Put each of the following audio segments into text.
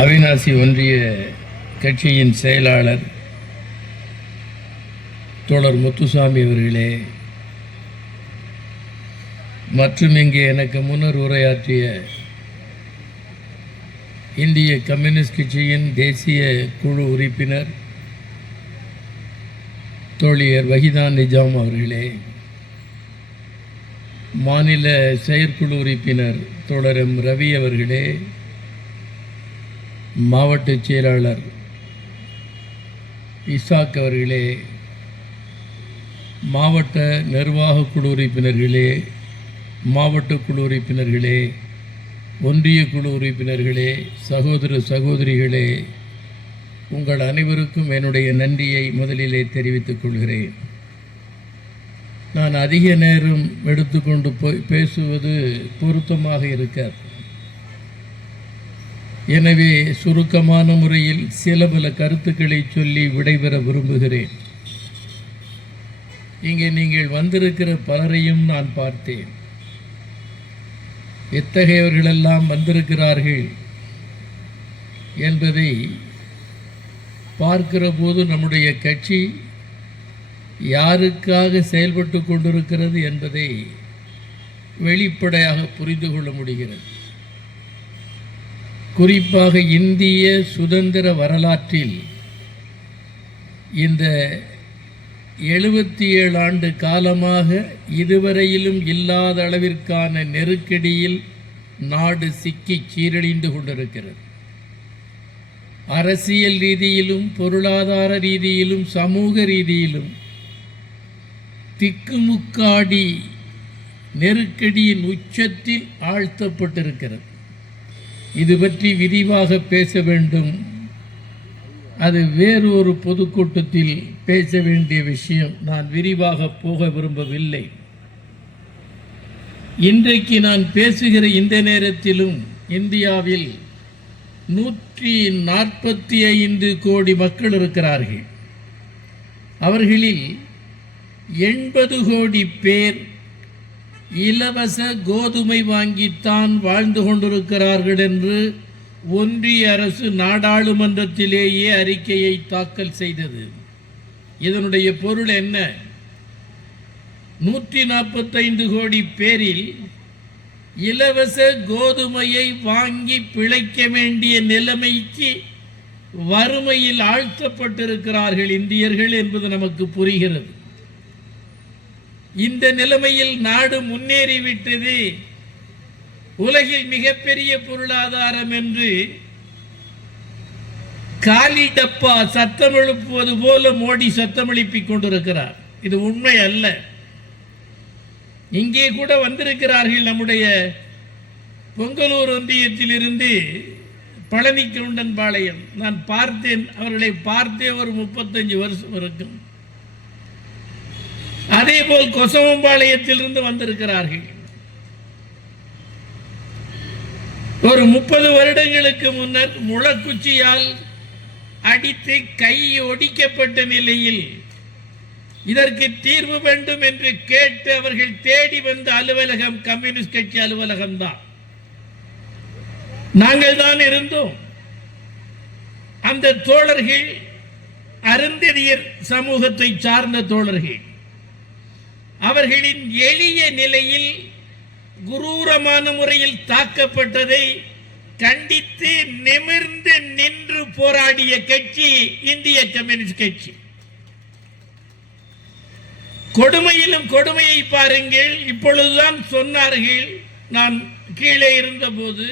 அவிநாசி ஒன்றிய கட்சியின் செயலாளர் தோழர் முத்துசாமி அவர்களே மற்றும் இங்கே எனக்கு முன்னர் உரையாற்றிய இந்திய கம்யூனிஸ்ட் கட்சியின் தேசிய குழு உறுப்பினர் தோழியர் வஹிதா நிஜாம் அவர்களே மாநில செயற்குழு உறுப்பினர் தோழர் எம் ரவி அவர்களே மாவட்ட செயலாளர் இசாக் அவர்களே மாவட்ட நிர்வாக குழு உறுப்பினர்களே மாவட்ட குழு உறுப்பினர்களே ஒன்றிய குழு உறுப்பினர்களே சகோதர சகோதரிகளே உங்கள் அனைவருக்கும் என்னுடைய நன்றியை முதலிலே தெரிவித்துக் கொள்கிறேன். நான் அதிக நேரம் எடுத்துக்கொண்டு போய் பேசுவது பொருத்தமாக இருக்காது. எனவே சுருக்கமான முறையில் சில பல கருத்துக்களை சொல்லி விடைபெற விரும்புகிறேன். இங்கே நீங்கள் வந்திருக்கிற பலரையும் நான் பார்த்தேன். எத்தகையவர்களெல்லாம் வந்திருக்கிறார்கள் என்பதை பார்க்கிற போது நம்முடைய கட்சி யாருக்காக செயல்பட்டு கொண்டிருக்கிறது என்பதை வெளிப்படையாக புரிந்து கொள்ள முடிகிறது. குறிப்பாக இந்திய சுதந்திர வரலாற்றில் இந்த எழுபத்தி ஏழு ஆண்டு காலமாக இதுவரையிலும் இல்லாத அளவிற்கான நெருக்கடியில் நாடு சிக்கி சீரழிந்து கொண்டிருக்கிறது. அரசியல் ரீதியிலும் பொருளாதார ரீதியிலும் சமூக ரீதியிலும் திக்குமுக்காடி நெருக்கடியின் உச்சத்தில் ஆழ்த்தப்பட்டிருக்கிறது. இது பற்றி விரிவாக பேச வேண்டும். அது வேறு ஒரு பொதுக்கூட்டத்தில் பேச வேண்டிய விஷயம். நான் விரிவாக போக விரும்பவில்லை. இன்றைக்கு நான் பேசுகிற இந்த நேரத்திலும் இந்தியாவில் நூற்றி நாற்பத்தி ஐந்து கோடி மக்கள் இருக்கிறார்கள். அவர்களில் எண்பது கோடி பேர் இலவச கோதுமை வாங்கித்தான் வாழ்ந்து கொண்டிருக்கிறார்கள் என்று ஒன்றிய அரசு நாடாளுமன்றத்திலேயே அறிக்கையை தாக்கல் செய்தது. இதனுடைய பொருள் என்ன? நூற்றி நாற்பத்தைந்து கோடி பேரில் இலவச கோதுமையை வாங்கி பிழைக்க வேண்டிய நிலைமைக்கு வறுமையில் ஆழ்த்தப்பட்டிருக்கிறார்கள் இந்தியர்கள் என்பது நமக்கு புரிகிறது. இந்த நிலைமையில் நாடு முன்னேறிவிட்டது உலகில் மிகப்பெரிய பொருளாதாரம் என்று காலி டப்பா சத்தம் எழுப்புவது போல மோடி சத்தம் எழுப்பிக் கொண்டிருக்கிறார். இது உண்மை அல்ல. இங்கே கூட வந்திருக்கிறார்கள் நம்முடைய பொங்கலூர் ஒன்றியத்திலிருந்து பழனி கவுண்டன் பாளையம். நான் பார்த்தேன் அவர்களை பார்த்தே ஒரு முப்பத்தஞ்சு வருஷம் இருக்கும். அதே போல் கொசவம்பாளையத்திலிருந்து வந்திருக்கிறார்கள். ஒரு முப்பது வருடங்களுக்கு முன்னர் முளக்குச்சியால் அடித்து கை ஒடிக்கப்பட்ட நிலையில் இதற்கு தீர்வு வேண்டும் என்று கேட்டு அவர்கள் தேடி வந்த அலுவலகம் கம்யூனிஸ்ட் கட்சி அலுவலகம் தான் நாங்கள் தான் இருந்தோம். அந்த தோழர்கள் அருந்ததியர் சமூகத்தை சார்ந்த தோழர்கள். அவர்களின் எளிய நிலையில் குரூரமான முறையில் தாக்கப்பட்டதை கண்டித்து நிமிர்ந்து நின்று போராடிய கட்சி இந்திய கம்யூனிஸ்ட் கட்சி. கொடுமையிலும் கொடுமையை பாருங்கள். இப்பொழுதுதான் சொன்னார்கள். நான் கீழே இருந்தபோது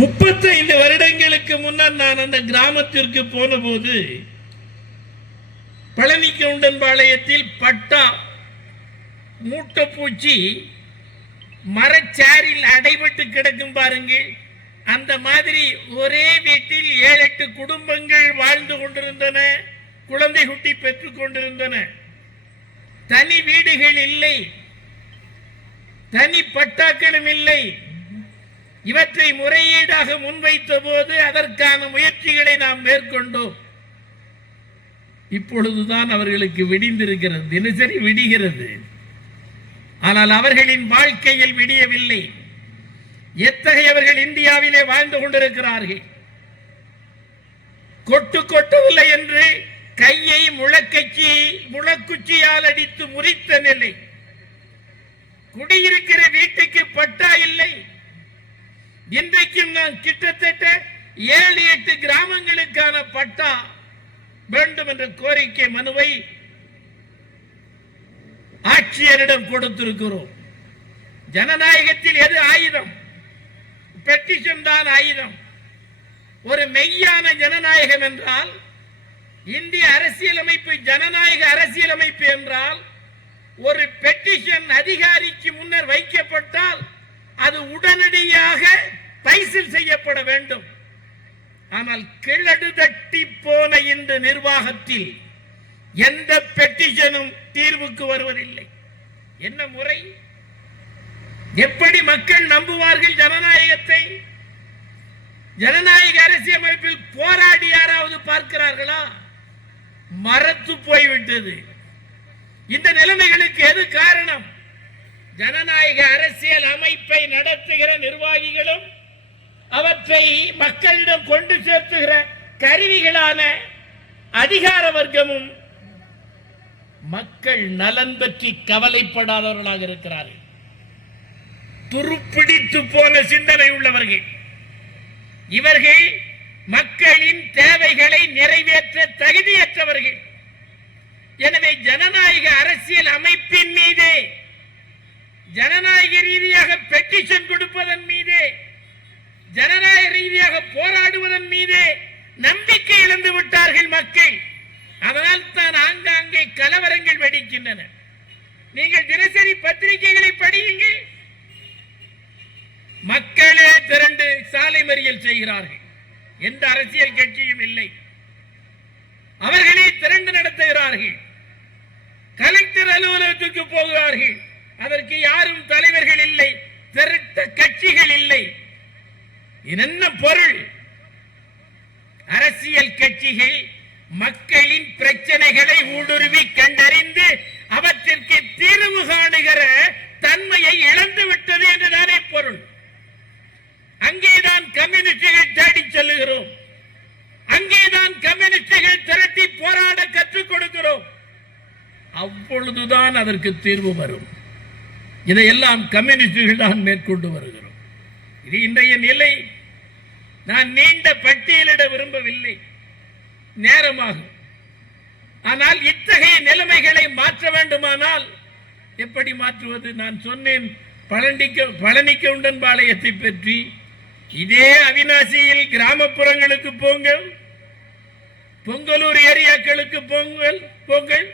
முப்பத்தைந்து வருடங்களுக்கு முன்னர் நான் அந்த கிராமத்திற்கு போன போது பழனி கவுண்டன்பாளையத்தில் பட்டா மூட்டைப்பூச்சி மரச்சாரில் அடைபட்டு கிடக்கும் பாருங்கள். அந்த மாதிரி ஒரே வீட்டில் ஏழு எட்டு குடும்பங்கள் வாழ்ந்து கொண்டிருந்தன குழந்தை குட்டி பெற்றுக் கொண்டிருந்தன. தனி வீடுகள் இல்லை தனி பட்டாக்களும் இல்லை. இவற்றை முறையீடாக முன்வைத்த போது அதற்கான முயற்சிகளை நாம் மேற்கொண்டோம். இப்பொழுதுதான் அவர்களுக்கு விடிந்திருக்கிறது. தினசரி விடிகிறது. ஆனால் அவர்களின் வாழ்க்கையில் விடியவில்லை. எத்தகையவர்கள் இந்தியாவிலே வாழ்ந்து கொண்டிருக்கிறார்கள்? கொட்டு கொட்டவில்லை என்று கையை முழக்கச்சி முழக்குச்சியால் அடித்து முறித்த நிலை. குடியிருக்கிற வீட்டுக்கு பட்டா இல்லை. இன்றைக்கும் நான் கிட்டத்தட்ட ஏழு எட்டு கிராமங்களுக்கான பட்டா வேண்டும் என்ற கோரிக்கை மனுவை ஆட்சியரிடம் கொடுத்திருக்கிறோம். ஜனநாயகத்தில் எது ஆயுதம்? பெட்டிஷன் தான் ஆயுதம். ஒரு மெய்யான ஜனநாயகம் என்றால் இந்திய அரசியலமைப்பு ஜனநாயக அரசியலமைப்பு என்றால் ஒரு பெட்டிஷன் அதிகாரிக்கு முன்னர் வைக்கப்பட்டால் அது உடனடியாக பைசில் செய்யப்பட வேண்டும். ஆனால் கிழடு தட்டி போன இந்த நிர்வாகத்தில் எந்த பெட்டிஷனும் தீர்வுக்கு வருவதில்லை. என்ன முறை? எப்படி மக்கள் நம்புவார்கள் ஜனநாயகத்தை? ஜனநாயக அரசியலமைப்பில் போராடி யாராவது பார்க்கிறார்களா? மறத்து போய்விட்டது. இந்த நிலைமைகளுக்கு எது காரணம்? ஜனநாயக அரசியல் அமைப்பை நடத்துகிற நிர்வாகிகளும் அவற்றை மக்களிடம் கொண்டு சேர்த்துகிற கருவிகளான அதிகார வர்க்கமும் மக்கள் நலன் பற்றி கவலைப்படாதவர்களாக இருக்கிறார்கள். துருப்பிடித்து போன சிந்தனை உள்ளவர்கள். இவர்கள் மக்களின் தேவைகளை நிறைவேற்ற தகுதியற்றவர்கள். எனவே ஜனநாயக அரசியல் அமைப்பின் மீது ஜனநாயக ரீதியாக பெட்டிஷன் கொடுப்பதன் மீது ஜனநாயக ரீதியாக போராடுவதன் மீதே நம்பிக்கை இழந்து விட்டார்கள் மக்கள். அதனால் தான் ஆங்காங்கே கலவரங்கள் வெடிக்கின்றன. நீங்கள் தினசரி பத்திரிகைகளை படியுங்கள். மக்களே திரண்டு சாலை மறியல் செய்கிறார்கள். எந்த அரசியல் கட்சியும் இல்லை. அவர்களே திரண்டு நடத்துகிறார்கள். கலெக்டர் அலுவலகத்துக்கு போகிறார்கள். அதற்கு யாரும் தலைவர்கள் இல்லை. திரட்ட கட்சிகள் இல்லை. என்ன பொருள்? அரசியல் கட்சிகள் மக்களின் பிரச்சனைகளை ஊடுருவி கண்டறிந்து அவற்றிற்கு தீர்வு காணுகிற தன்மையை இழந்து விட்டது என்றுதானே பொருள். அங்கேதான் கம்யூனிஸ்டுகள் தேடி செல்லுகிறோம். அங்கேதான் கம்யூனிஸ்டுகள் திரட்டி போராட கற்றுக் கொடுக்கிறோம். அப்பொழுதுதான் அதற்கு தீர்வு வரும். இதையெல்லாம் கம்யூனிஸ்டுகள் தான் மேற்கொண்டு வருகிறோம். இது இன்றைய நிலை. நான் நீண்ட பட்டியலிட விரும்பவில்லை. நேரமாகும். ஆனால் இத்தகைய நிலைமைகளை மாற்ற வேண்டுமானால் எப்படி மாற்றுவது? நான் சொன்னேன் பழனிக்க பழனிக்கவுண்டன் பாளையத்தை பற்றி. இதே அவிநாசியில் கிராமப்புறங்களுக்கு போங்கள். பொங்கலூர் ஏரியாக்களுக்கு பொங்கல் பொங்கல்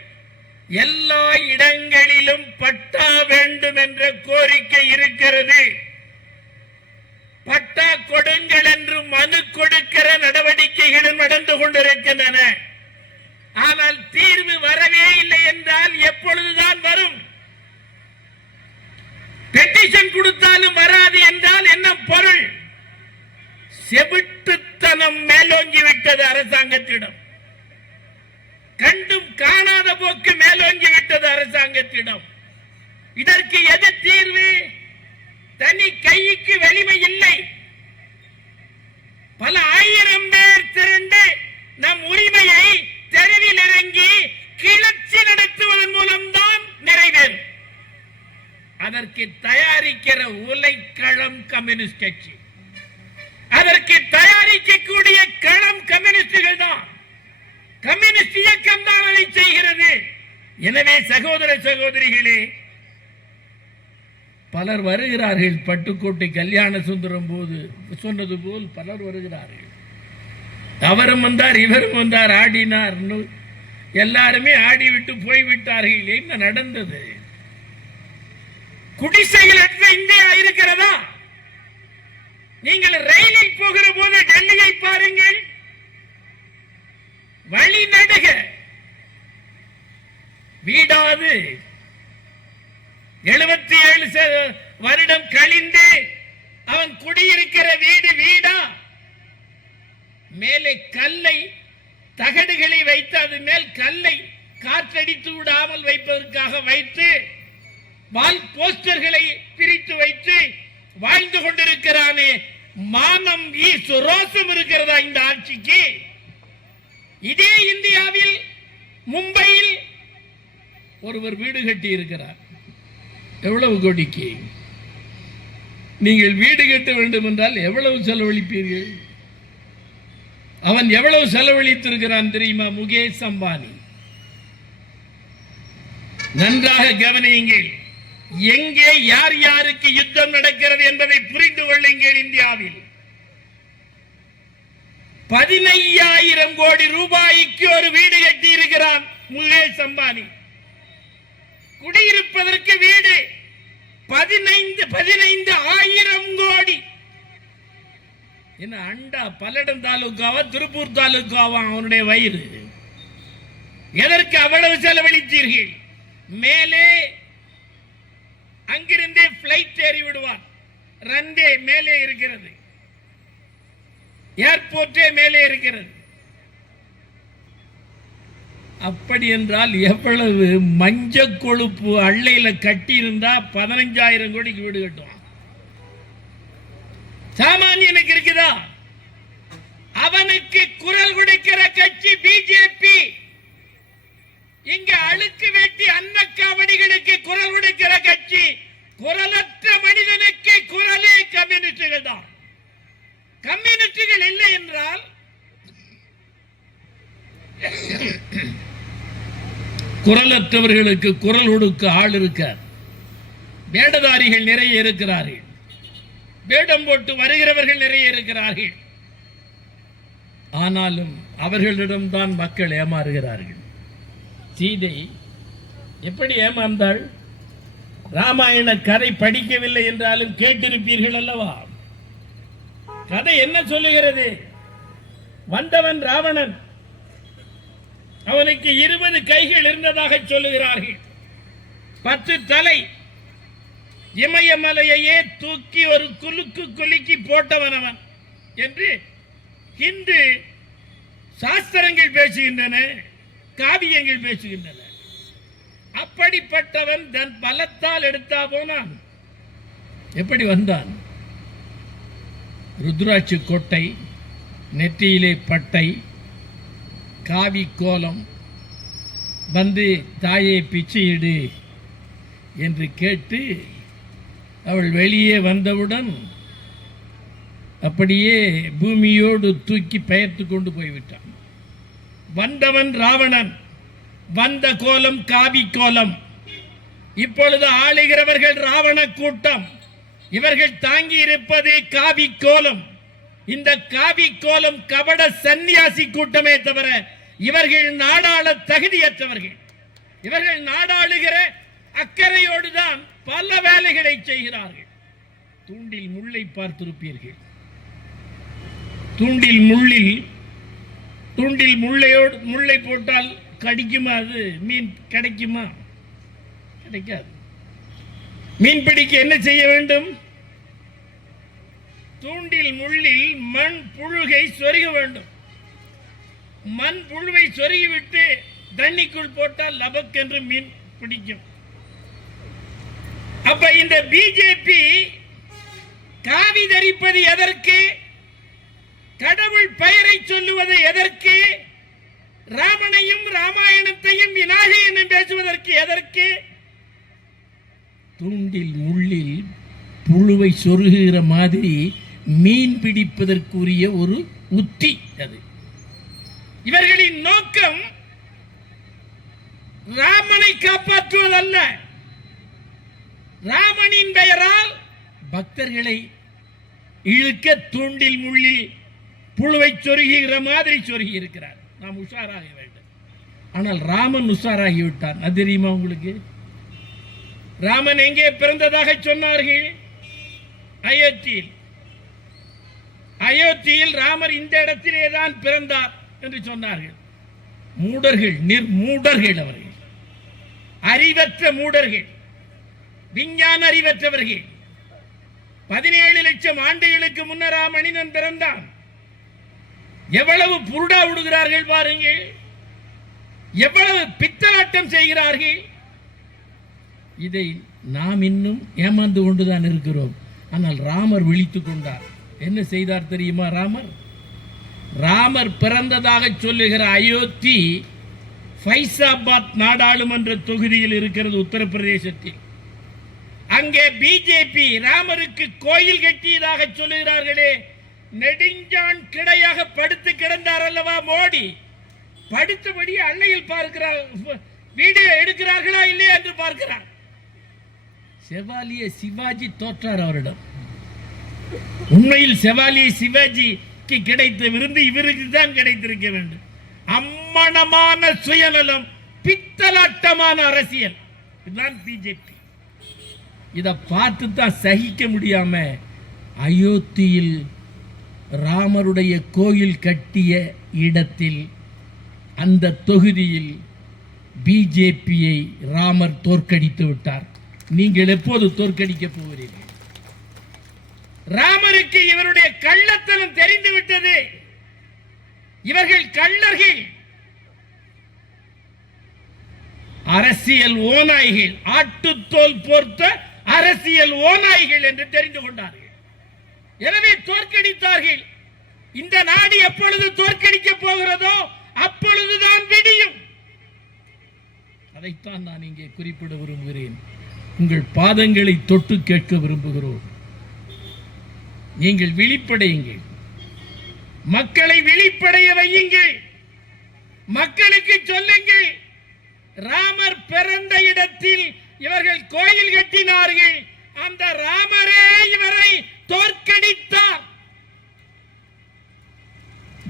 எல்லா இடங்களிலும் பட்டா வேண்டும் என்ற கோரிக்கை இருக்கிறது. பட்டா கொடுங்க கொண்டிருக்கின்றன. ஆனால் தீர்வு வரவே இல்லை என்றால் எப்பொழுதுதான் வரும்? பெட்டிஷன் கொடுத்தாலும் வராது என்றால் என்ன பொருள்? செவி மேலோங்கி விட்டது அரசாங்கத்திடம் கண்டும் காணாத போக்கு மேலோங்கி விட்டது அரசாங்கத்திடம் இதற்கு எது தீர்வு தனி கைக்கு வலிமை இல்லை பல ஆயிரம் பேர் திரண்டு நம் உரிமையை தெருவில் இறங்கி கிளர்ச்சி நடத்துவதன் மூலம்தான் நிறைவேறும் அதற்கு தயாரிக்கிற உலைக்களம் கம்யூனிஸ்ட் கட்சி. அதற்கு தயாரிக்கக்கூடிய களம் கம்யூனிஸ்டுகள் தான். கம்யூனிஸ்ட் இயக்கம் தான் அதை செய்கிறது. எனவே சகோதர சகோதரிகளே பலர் வருகிறார்கள் பட்டுக்கோட்டை கல்யாண சுந்தரம் போது. சொன்னது போல் பலர் வருகிறார்கள். அவரும் வந்தார் இவரும் வந்தார் ஆடினார். எல்லாருமே ஆடிவிட்டு போய்விட்டார்கள். என்ன நடந்தது? குடிசைகள் அற்ற இந்தியா இருக்கிறதா? நீங்கள் ரயிலில் போகிற போது டெல்லியை பாருங்கள். வழி நடுக. வீடாது. எழுபத்தி ஏழு ச- வருடம் கழிந்து அவன் குடியிருக்கிற வீடு வீடா? மேலே கல்லை தகடுகளை வைத்து அது மேல் கல்லை காற்றடித்து விடாமல் வைப்பதற்காக வைத்து வால் போஸ்டர்களை பிரித்து வைத்து வாழ்ந்து கொண்டிருக்கிறானே. மானம் ஈசு ரோசம் இருக்கிறதா இந்த ஆட்சிக்கு? இதே இந்தியாவில் மும்பையில் ஒருவர் வீடு கட்டி இருக்கிறார் எவ்வளவு கோடிக்கு? நீங்கள் வீடு கட்ட வேண்டும் என்றால் எவ்வளவு செலவழிப்பீர்கள்? அவன் எவ்வளவு செலவழித்திருக்கிறான் தெரியுமா முகேஷ் அம்பானி? நன்றாக கவனியுங்கள். எங்கே யார் யாருக்கு யுத்தம் நடக்கிறது என்பதை புரிந்து கொள்ளுங்கள் இந்தியாவில். பதினையாயிரம் கோடி ரூபாய்க்கு ஒரு வீடு கட்டி இருக்கிறான் முகேஷ் அம்பானி. குடியிருப்பதற்கு வீடு பதினைந்து பதினைந்து ஆயிரம் கோடி. என்ன அண்டா பல்லடம் தாலுக்காவா திருப்பூர் தாலுக்காவா அவனுடைய வயிறு? எதற்கு அவ்வளவு செலவழித்தீர்கள்? மேலே அங்கிருந்தே பிளைட் ஏறி விடுவான். ரன்வே மேலே இருக்கிறது. ஏர்போர்ட்டே மேலே இருக்கிறது. அப்படி என்றால் எவ்வளவு மஞ்ச கொழுப்பு அள்ளையில கட்டி இருந்தா பதினஞ்சாயிரம் கோடிக்கு வீடு கட்டுவான். சாமானியனுக்கு இருக்குதா? அவனுக்கு குரல் கொடுக்கிற கட்சி பிஜேபி இங்க அழுக்கு வெட்டி அன்னக்காவடிகளுக்கு குரல் கொடுக்கிற கட்சி குரலற்ற மனிதனுக்கு குரலே கம்யூனிஸ்டுகள் தான் கம்யூனிஸ்டுகள் இல்லை என்றால் குரலற்றவர்களுக்கு குரல் கொடுக்க ஆள் இருக்க வேடதாரிகள் நிறைய இருக்கிறார்கள். வேடம் போட்டு வருகிறவர்கள் நிறைய இருக்கிறார்கள். ஆனாலும் அவர்களிடம்தான் மக்கள் ஏமாறுகிறார்கள். சீதை எப்படி ஏமாந்தாள்? ராமாயண கதை படிக்கவில்லை என்றாலும் கேட்டிருப்பீர்கள் அல்லவா? கதை என்ன சொல்லுகிறது? வந்தவன் ராவணன். அவனுக்கு இருபது கைகள் இருந்ததாக சொல்லுகிறார்கள். பத்து தலை. இமயமலையையே தூக்கி ஒரு குலுக்கு குலுக்கி போட்டவன் அவன் என்று இந்து சாஸ்திரங்கள் பேசுகின்றன. காவியங்கள் பேசுகின்றன. அப்படிப்பட்டவன் தன் பலத்தால் எடுத்தா போனான். எப்படி வந்தான்? ருத்ராட்சி கொட்டை நெற்றியிலே பட்டை காவி கோலம் வந்து தாயை பிச்சையிடு என்று கேட்டு அவள் வெளியே வந்தவுடன் அப்படியே பூமியோடு தூக்கி பெயர்த்து கொண்டு போய்விட்டான். வந்தவன் ராவணன். வந்த கோலம் காவி கோலம். இப்பொழுது ஆளுகிறவர்கள் ராவண கூட்டம். இவர்கள் தாங்கி இருப்பது காவி கோலம். இந்த காவி கோலம் கபட சந்நியாசி கூட்டமே தவிர இவர்கள் நாடாள தகுதியற்றவர்கள். இவர்கள் நாடாளுகிற அக்கறையோடு தான் பல வேலைகளை செய்கிறார்கள். தூண்டில் முள்ளை பார்த்திருப்பீர்கள். தூண்டில் முள்ளில் தூண்டில் முள்ளையோடு முள்ளை போட்டால் கடிக்குமா அது? மீன் கிடைக்குமா? கிடைக்காது. மீன் பிடிக்க என்ன செய்ய வேண்டும்? தூண்டில் முள்ளில் மண் புழுகை சொருக வேண்டும். மண் புழுவை சொருகிவிட்டு தண்ணிக்குள் போட்டால் லபக்கென்று மீன் பிடிக்கும். அப்ப இந்த பிஜேபி காவி தரிப்பது எதற்கு? கடவுள் பெயரை சொல்லுவது எதற்கு? ராமனையும் ராமாயணத்தையும் விநாயகனும் பேசுவதற்கு எதற்கு? தூண்டில் முள்ளில் புழுவை சொருகுகிற மாதிரி மீன் பிடிப்பதற்குரிய ஒரு உத்தி அது. இவர்களின் நோக்கம் ராமனை காப்பாற்றுவதல்ல. ராமனின் பெயரால் பக்தர்களை இழுக்க தூண்டில் முள்ளில் புழுவை சொருகிற மாதிரி சொருகி இருக்கிறார் நாம் உஷாராக வேண்டும். ஆனால் ராமன் உஷாராகிவிட்டான் அது தெரியுமா உங்களுக்கு? ராமன் எங்கே பிறந்ததாக சொன்னார்கள்? அயோத்தியில். அயோத்தியில் ராமர் இந்த இடத்திலே தான் பிறந்தார் என்று சொன்னார்கள். மூடர்கள் நிர்மூடர்கள் அவர்கள். அறிவற்ற மூடர்கள். விஞ்ஞான அறிவற்றவர்கள். பதினேழு லட்சம் ஆண்டுகளுக்கு முன்னரா மனிதன் பிறந்தான். எவ்வளவு புருடா விடுகிறார்கள் பாருங்கள். எவ்வளவு பித்தலாட்டம் செய்கிறார்கள். இதை நாம் இன்னும் ஏமாந்து கொண்டுதான் இருக்கிறோம். ஆனால் ராமர் விழித்துக் கொண்டார். என்ன செய்தார் தெரியுமா ராமர்? ராமர் பிறந்ததாக சொல்லுகிற அயோத்தி ஃபைசாபாத் நாடாளுமன்ற தொகுதியில் இருக்கிறது உத்தரப்பிரதேசத்தில். அங்கே பிஜேபி ராமருக்கு கோயில் கட்டியதாக சொல்லுகிறார்களே. நெடுஞ்சான் கிடையாக படு அல்லவா மோடி? படுத்தபடி அன்னையில் பார்க்கிறார். வீடியோ எடுக்கிறார்களா இல்லையா என்று பார்க்கிறார். செவாலிய சிவாஜி தோற்றார் அவரிடம். உண்மையில் செவாலிய சிவாஜிக்கு கிடைத்த விருந்து இவருக்கு தான் கிடைத்திருக்க வேண்டும். அம்மணமான சுயநலம் பித்தலாட்டமான அரசியல். இதுதான் பிஜேபி. இதை பார்த்து தான் சகிக்க முடியாம அயோத்தியில் ராமருடைய கோயில் கட்டிய இடத்தில் அந்த தொகுதியில் பிஜேபியை ராமர் தோற்கடித்து விட்டார். நீங்கள் எப்போது தோற்கடிக்க போகிறீர்கள்? ராமருக்கு இவருடைய கள்ளத்தனம் தெரிந்து விட்டது. இவர்கள் கள்ளர்கள். அரசியல் ஓநாய்கள் ஆட்டுத்தோல் போர்த்த அரசியல் ஓநாய்கள் என்று தெரிந்து கொண்டார்கள். எனவே தோற்கடித்தார்கள். இந்த நாடு எப்பொழுது தோற்கடிக்க போகிறதோ அப்பொழுதுதான் விடியும். அதைத்தான் நான் இங்கே குறிப்பிட விரும்புகிறேன். உங்கள் பாதங்களை தொட்டு கேட்க விரும்புகிறோம். நீங்கள் விழிப்படையுங்கள். மக்களை விழிப்படைய வையுங்கள். மக்களுக்கு சொல்லுங்கள். ராமர் பிறந்த இடத்தில் இவர்கள் கோயில் கட்டினார்கள். அந்த ராமரே இவரை தோற்கடித்தார்.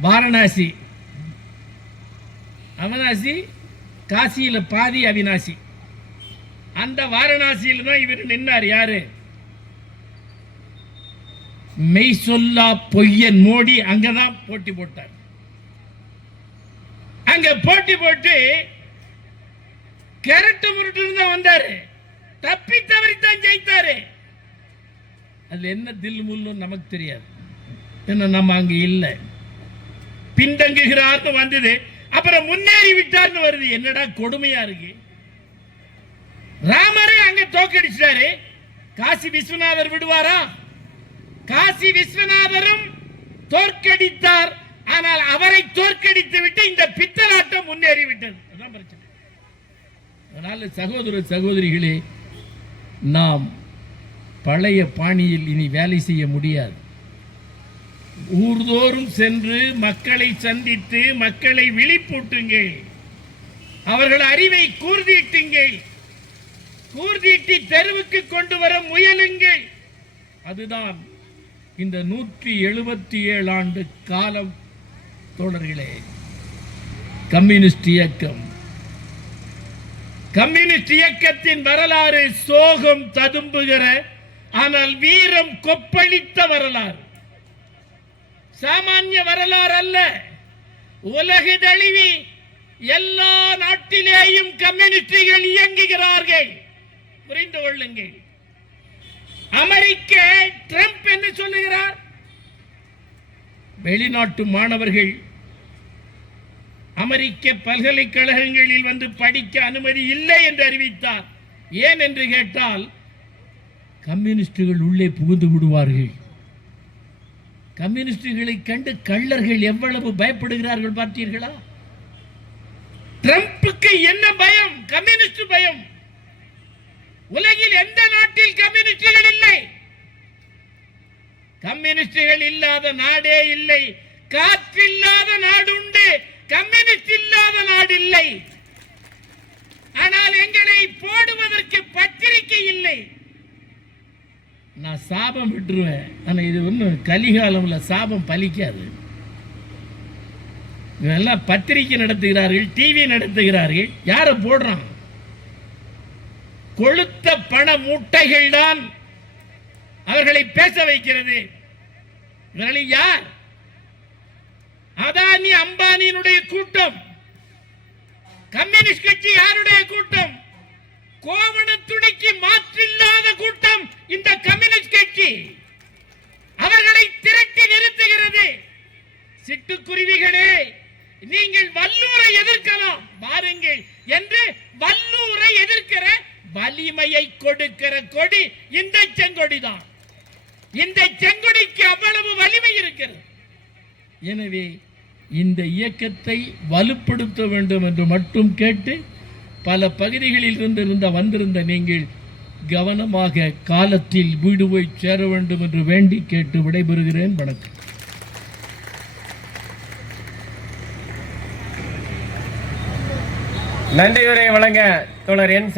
வாரணாசி. அவனாசி காசியில பாதி அவினாசி. அந்த வாரணாசியில் தான் இவர் நின்னார் யாரு? மெய் சொல்லா பொய்யன் மோடி அங்கதான் போட்டி போட்டார். அங்க போட்டி போட்டு கரட்டு முருட்டு தான் வந்தாரு. தப்பி தவறித்தான் ஜெயித்தாரு. அதுல என்ன தில் முள்ளுன்னு நமக்கு தெரியாது. என்ன நம்ம அங்க இல்லை. பின்தங்குகிறார்னு வந்தது அப்புறம் முன்னேறி விட்டார்னு வருது. என்னடா கொடுமையா இருக்கு. ராமரே அங்க தோக்கடிச்சாரு காசி விஸ்வநாதர் விடுவாரா? காசி விஸ்வநாதரும் தோற்கடித்தார். ஆனால் அவரை தோற்கடித்து விட்டு இந்த பித்தலாட்டம் முன்னேறி விட்டது. அதான் பிரச்சனை. அதனால சகோதர சகோதரிகளே நாம் பழைய பாணியில் இனி வேலை செய்ய முடியாது. ஊர்தோறும் சென்று மக்களை சந்தித்து மக்களை விழிப்பூட்டுங்கள். அவர்கள் அறிவை கூர்தீட்டுங்கள் கூர்தீட்டி தெருவுக்கு கொண்டு வர முயலுங்கள். அதுதான் இந்த நூற்றி எழுபத்தி ஏழு ஆண்டு காலம் தோழர்களே. கம்யூனிஸ்ட் இயக்கம். கம்யூனிஸ்ட் இயக்கத்தின் வரலாறு சோகம் ததும்புகிற ஆனால் வீரம் கொப்பளித்த வரலாறு. சாமானிய வரலாறு அல்ல உலகு தழுவி எல்லா நாட்டிலேயும் கம்யூனிஸ்டுகள் இயங்குகிறார்கள். புரிந்து கொள்ளுங்கள். அமெரிக்க ட்ரம்ப் என்ன சொல்லுகிறார்? வெளிநாட்டு மாணவர்கள் அமெரிக்க பல்கலைக்கழகங்களில் வந்து படிக்க அனுமதி இல்லை என்று அறிவித்தார். ஏன் என்று கேட்டால் கம்யூனிஸ்டுகள் உள்ளே புகுந்து விடுவார்கள். கம்யூனிஸ்டுகளை கண்டு கள்ளர்கள் எவ்வளவு பயப்படுகிறார்கள் பார்த்தீர்களா? ட்ரம்புக்கு என்ன பயம்? கம்யூனிஸ்ட் பயம். உலகில் எந்த நாட்டில் கம்யூனிஸ்டுகள் இல்லை? கம்யூனிஸ்டுகள் இல்லாத நாடே இல்லை. காற்றில்லாத நாடு உண்டு. கம்யூனிஸ்ட் இல்லாத நாடு இல்லை. ஆனால் எங்களை போடுவதற்கு பத்திரிகை இல்லை. நான் சாபம் விட்டுருவேன். ஆனால் இது ஒன்றும் கலிகாலம்ல சாபம் பலிக்காது. இவெல்லாம் பத்திரிக்கை நடத்துகிறார்கள் டிவி நடத்துகிறார்கள். யாரை போடுறான்? கொளுத்த பண மூட்டைகள் தான் அவர்களை பேச வைக்கிறது. இவர்களை யார்? அதானி அம்பானியினுடைய கூட்டம். கம்யூனிஸ்ட் கட்சி யாருடைய கூட்டம்? கோவணத்துணிக்கு மாற்றில்லாத கூட்டம் இந்த கம்யூனிஸ்ட் கட்சி. அவர்களை திரட்டி நிறுத்துகிறது. சிட்டுக்குருவிகளே நீங்கள் வல்லூரை எதிர்க்கலாம். வாருங்கள் என்று வல்லூரை எதிர்க்கிற வலிமையை கொடுக்கிற கொடி இந்த செங்கொடிதான். இந்த செங்கொடிக்கு அவ்வளவு வலிமை இருக்கிறது. எனவே இந்த இயக்கத்தை வலுப்படுத்த வேண்டும் என்று மட்டும் கேட்டு பல பகுதிகளில் இருந்திருந்த வந்திருந்த நீங்கள் கவனமாக காலத்தில் வீடு போய் சேர வேண்டும் என்று வேண்டி கேட்டு விடைபெறுகிறேன். வணக்கம். நன்றி உரை வழங்க தொடர் என்